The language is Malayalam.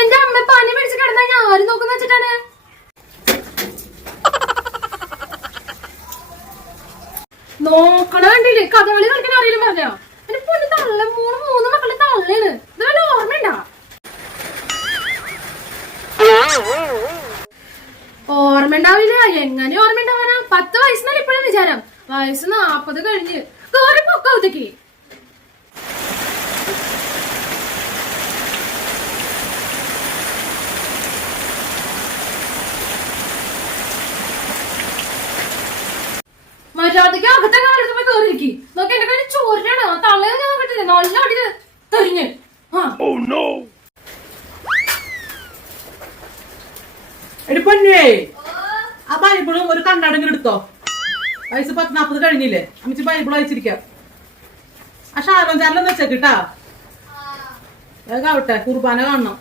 എന്റെ അമ്മ പനി പിടിച്ച് കിടന്നാ ഞാൻ ആര് നോക്കുന്ന വെച്ചിട്ടാണ്? നോക്കണ കണ്ടില്ലേ? കഥകളി കളിക്കാൻ അറിയില്ല പറഞ്ഞോ? എന്റെ പൊന്ന് തള്ള, മൂന്ന് മക്കളെ തള്ളയാണ്. ഇതുവല്ല ഓർമ്മയുണ്ടാ? ഓർമ്മയുണ്ടാവില്ല. എങ്ങനെ ഓർമ്മയുണ്ടാവാനാ? 10 വയസ്സെന്നല്ല ഇപ്പോഴും വിചാരം. വയസ്സ് 40 കഴിഞ്ഞ് കേറി പൊക്കത്തേക്ക്. മര്യാദക്ക് അകത്തൊക്കെ വെള്ളത്തിൽ പോയി കേറിയിരിക്കും. നോക്കി എന്റെ കയ്യിൽ ചോറിനാണ്. തള്ളയെ ഞാൻ കിട്ടില്ല. നല്ല അടി തെരിഞ്ഞ്. എടി പൊന്നേ, ആ ബൈബിളും ഒരു കണ്ണാടെങ്കിലും എടുത്തോ. വയസ്സ് 40 കഴിഞ്ഞില്ലേ? അമ്മച്ചി ബൈബിൾ വായിച്ചിരിക്കാം. ആ ഷാരോൺ ചാനലൊന്ന് വെച്ചേക്കിട്ടാ. വേഗാവട്ടെ, കുർബാന കാണണം.